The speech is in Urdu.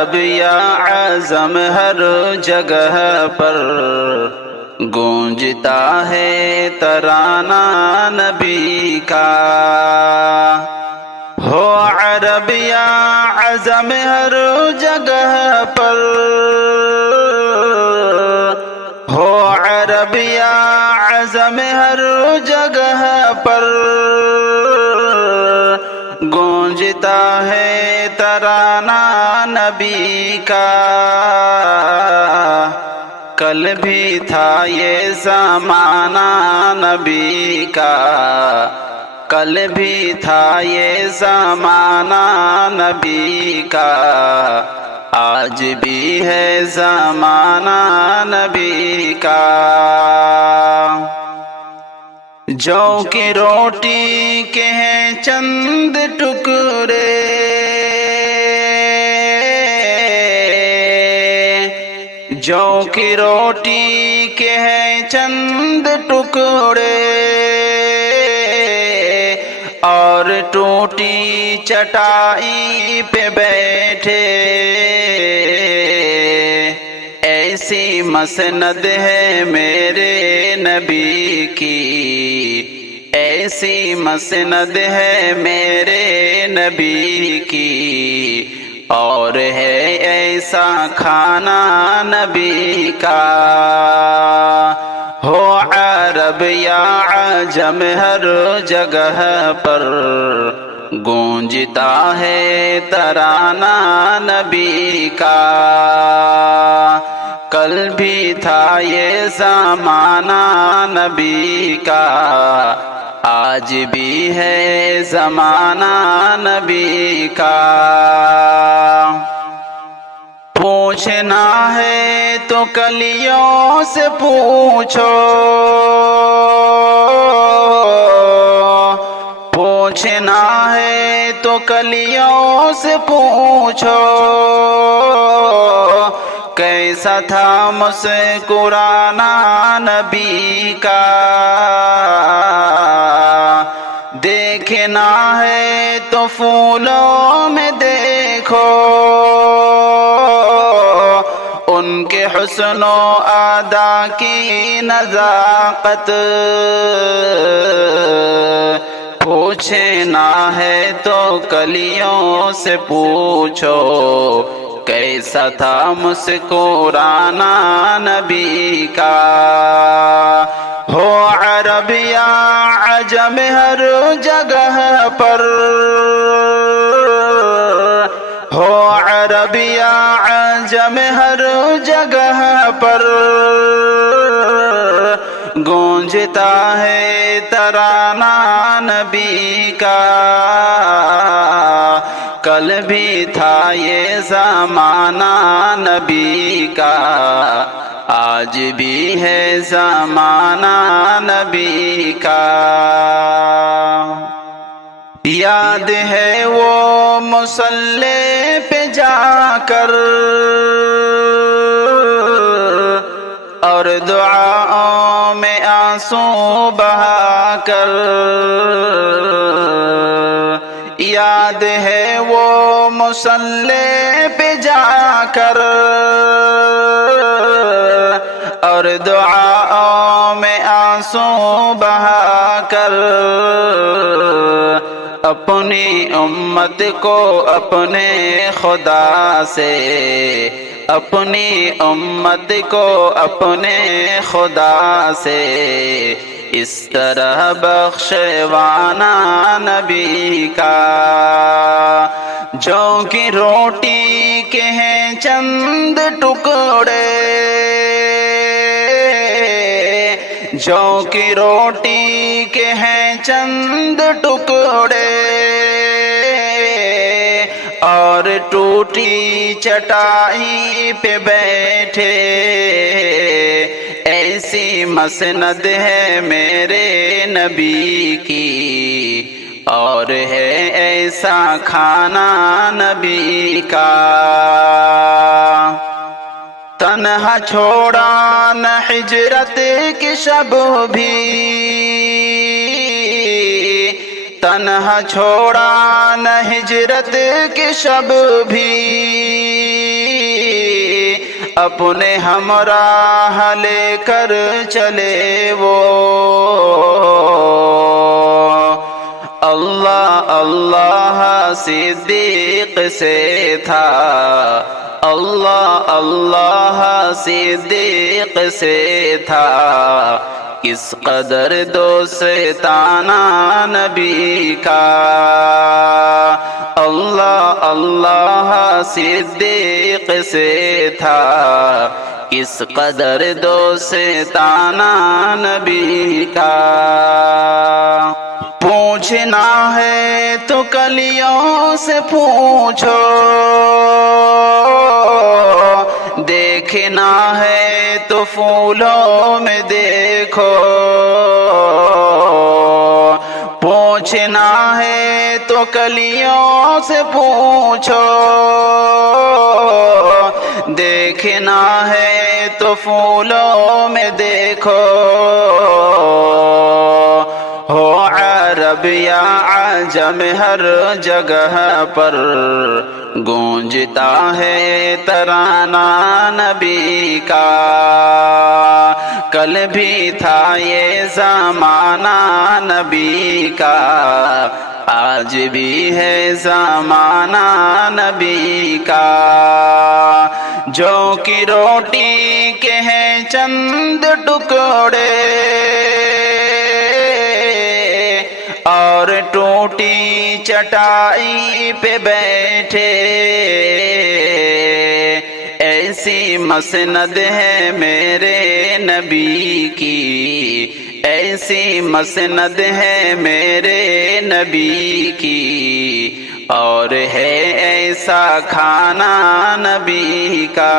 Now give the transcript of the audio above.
عرب یا اعظم ہر جگہ پر گونجتا ہے ترانہ نبی کا، ہو عرب یا اعظم ہر جگہ پر، ہو عرب یا اعظم ہر جگہ پر گونجتا ہے ترانہ نبی کا۔ کل بھی تھا یہ زمانہ نبی کا، کل بھی تھا یہ زمانہ نبی کا، آج بھی ہے زمانہ نبی کا۔ جو کی روٹی کے ہیں چند ٹکڑے، جو کی روٹی کے ہیں چند ٹکڑے، اور ٹوٹی چٹائی پہ بیٹھے، ایسی مسند ہے میرے نبی کی، ایسی مسند ہے میرے نبی کی، اور ہے ایسا کھانا نبی کا، ہو عرب یا عجم ہر جگہ پر گونجتا ہے ترانہ نبی کا۔ کل بھی تھا یہ زمانہ نبی کا، آج بھی ہے زمانہ نبی کا۔ پوچھنا ہے تو کلیوں سے پوچھو، پوچھنا ہے تو کلیوں سے پوچھو، کیسا تھا مسکرانا نبی کا۔ دیکھنا ہے تو پھولوں میں دیکھو، ان کے حسن و ادا کی نزاکت، پوچھنا ہے تو کلیوں سے پوچھو، کیسا تھا مسکرانا نبی کا، ہو عرب یا عجم ہر جگہ پر، ہو عرب یا عجم ہر جگہ پر گونجتا ہے ترانہ نبی کا۔ کل بھی تھا یہ زمانہ نبی کا، آج بھی ہے زمانہ نبی کا۔ یاد ہے وہ مصلی پہ جا کر اور دعاؤں میں آنسو بہا کر، یاد ہے وہ مصلی پہ جا کر اور دعاؤں میں آنسو بہا کر، اپنی امت کو اپنے خدا سے، اپنی امت کو اپنے خدا سے اس طرح بخشوانا نبی کا۔ جو کی روٹی کے ہیں چند ٹکڑے، جو کی روٹی کے ہیں چند ٹکڑے، اور ٹوٹی چٹائی پہ بیٹھے، ایسی مسند ہے میرے نبی کی، اور ہے ایسا کھانا نبی کا۔ تنہا چھوڑا نہ ہجرت کی شب بھی، تنہا چھوڑا نہ ہجرت کی شب بھی، اپنے ہمراہ لے کر چلے وہ اللہ اللہ صدیق سے تھا اللہ اللہ صدیق سے تھا کس قدر دوستانہ نبی کا اللہ اللہ صدیق سے تھا کس قدر دوستانہ نبی کا پوچھنا ہے تو کلیوں سے پوچھو دیکھنا ہے تو پھولوں میں دیکھو پوچھنا ہے تو کلیوں سے پوچھو دیکھنا ہے تو پھولوں میں دیکھو ہو عرب یا عجم ہر جگہ پر گونجتا ہے ترانہ نبی کا کل بھی تھا یہ زمانہ نبی کا آج بھی ہے زمانہ نبی کا جو کی روٹی کے ہیں چند ٹکڑے اور ٹوٹی چٹائی پہ بیٹھے ایسی مسند ہے میرے نبی کی ایسی مسند ہے میرے نبی کی اور ہے ایسا کھانا نبی کا